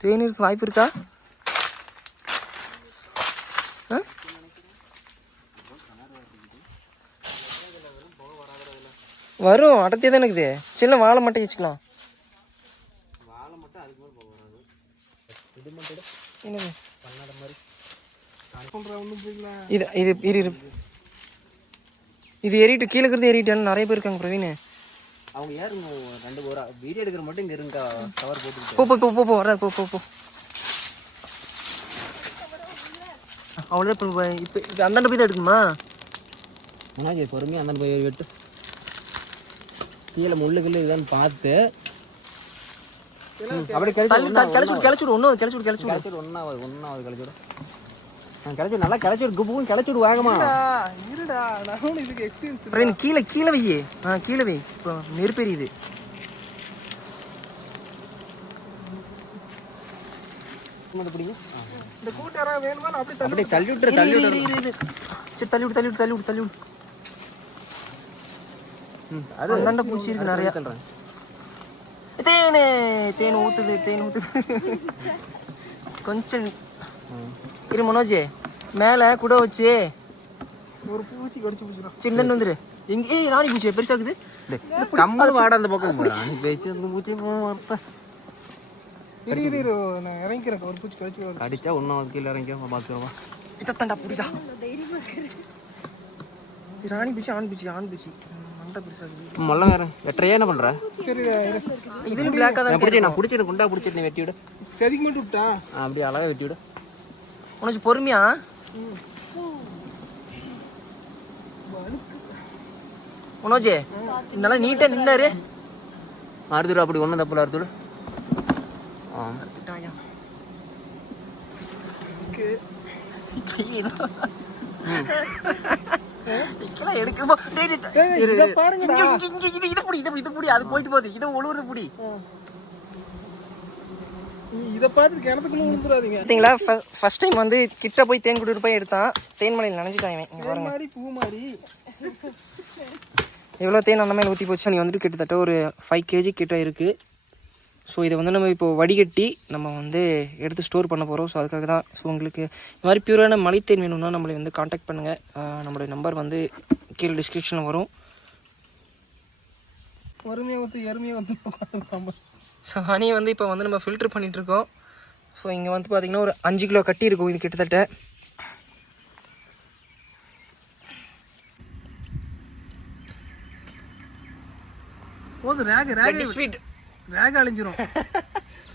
தேநீருக்கு வாய்ப்பு இருக்கா? ஆ? வரும். அடர்த்தியாக தான் இருக்குது. சின்ன வாழை மட்டும் வச்சுக்கலாம் இது என்னது? இது இது இரு இது ஏறிட்டு கீழே இருக்கிறது ஏறிட்டான்னு நிறைய பேர் இருக்காங்க பிரவீன். அவங்க ஏறுங்க ரெண்டு ஒரு வீடியோ எடுக்கிற மட்டும் இங்கே இருங்க. கவர் போட்டுக்கிட்டு. போ போ போ போ போ வராது போ போ போ. அவ்வளோதான் இப்போ இப்போ இப்போ அந்தாண்ட போய் தான் எடுக்கணுமா? ஆனால் பொறுமையாக அந்த போய் வெட்டு. கீழே முள்ளு கிள்ளு இதுதான் பார்த்து. அப்படியே தள்ளி கழிச்சு தள்ளி கிளச்சி விடு கிளச்சி விடு ஒன்றும் கிளச்சி விடு கிளச்சி விடு. ஒன்றாவது ஒன்றாவது கிளச்சி விடு. கிளச்சி நல்லா கிளச்சி விடு குப்புக்கும் கிளச்சி விடு வேகமா. இருடா நானும் இதுக்கு எக்ஸ்பீரியன்ஸ் பிரவீன் கீழே கீழே வையே ஆ கீழே வை. இப்போ நெருப்பெரியுது இந்த வேணுமா? நான் அப்படியே தள்ளி அப்படியே தள்ளி விட்டுரு இரு, தள்ளி விட்டுரு. சரி தள்ளி விடு தள்ளி விடு தள்ளி விடு தள்ளி விடு ம், அது அந்தாண்ட பூச்சி இருக்கு நிறையா. தள்ளுறேன் தேனு தேன் ஊத்துது தேன் ஊத்துது. கொஞ்சம் இரு மனோஜ் மேலே கூட வச்சு. ஒரு பூச்சி கடிச்சு பிடிச்சிடும் சின்னன்னு வந்துரு. எங்க ஏய் ராணி பூச்சி பெருசாக்குது? கம்மல் வாட அந்த பக்கம் நீ பேச்சு அந்த பூச்சி இரு இரு இரு நான் இறங்கிக்கிறேன். ஒரு பூச்சி கடிச்சு அடிச்சா ஒன்றாவது கீழே இறங்கிக்கோ பார்த்துருவா இதத்தாண்டா புரியுதா இது ராணி பூச்சி ஆண் பூச்சி ஆண் பூச்சி. ம், மண்டை பெருசாகுது மொல்ல வேற. வெட்டுறையா என்ன பண்ற. இது பிளாக்காக தான் நான் பிடிச்சி நான் பிடிச்சிட்டு குண்டா பிடிச்சிட்டு வெட்டி விடு செதுக்கி மட்டும் விட்டா? அப்படியே அழகா வெட்டி விடு உனக்கு பொறுமையா? மனோஜ் நல்லா நீட்டா நின்னாரு. அறுத்துடு அப்படி ஒன்றும் தப்பில்ல அறுத்துடு எடுக்குமா இரு, இதை இரு. பாருங்கடா. இங்க, இங்க, இங்க, இது இது புடி இது இது புடி அது போயிட்டு போகுது. இது ஒழுகுறது புடி. இதை பார்த்து கிணத்துக்குள்ள விழுந்துடாதீங்க. பார்த்தீங்களா? ஃபர்ஸ்ட் டைம் வந்து கிட்ட போய் தேன் குடிட்டு போய் எடுத்தான். தேன் மலையில் நினைச்சிட்டான் இவன். இங்க பாருங்க. மாதிரி பூ மாதிரி எவ்வளோ தேன் அந்த மாதிரி ஊற்றி போச்சு நீ வந்துட்டு கிட்டத்தட்ட ஒரு ஃபைவ் கேஜி கிட்ட இருக்குது ஸோ இதை வந்து நம்ம இப்போ வடிகட்டி நம்ம வந்து எடுத்து ஸ்டோர் பண்ண போகிறோம் ஸோ அதுக்காக தான். ஸோ உங்களுக்கு இந்த மாதிரி பியூரான மலைத்தேன் வேணும்னா நம்மளை வந்து காண்டாக்ட் பண்ணுங்கள் நம்மளுடைய நம்பர் வந்து கீழே டிஸ்கிரிப்ஷனில் வரும். பொறுமையை வந்து எருமையை வந்து ஸோ ஹனி வந்து இப்போ வந்து நம்ம ஃபில்டர் பண்ணிட்டு இருக்கோம் ஸோ இங்கே வந்து பார்த்திங்கன்னா ஒரு அஞ்சு கிலோ கட்டி இருக்கும் இது கிட்டத்தட்ட. போதும் ரேக ரேக ஸ்வீட் ரேக அழிஞ்சிரும்.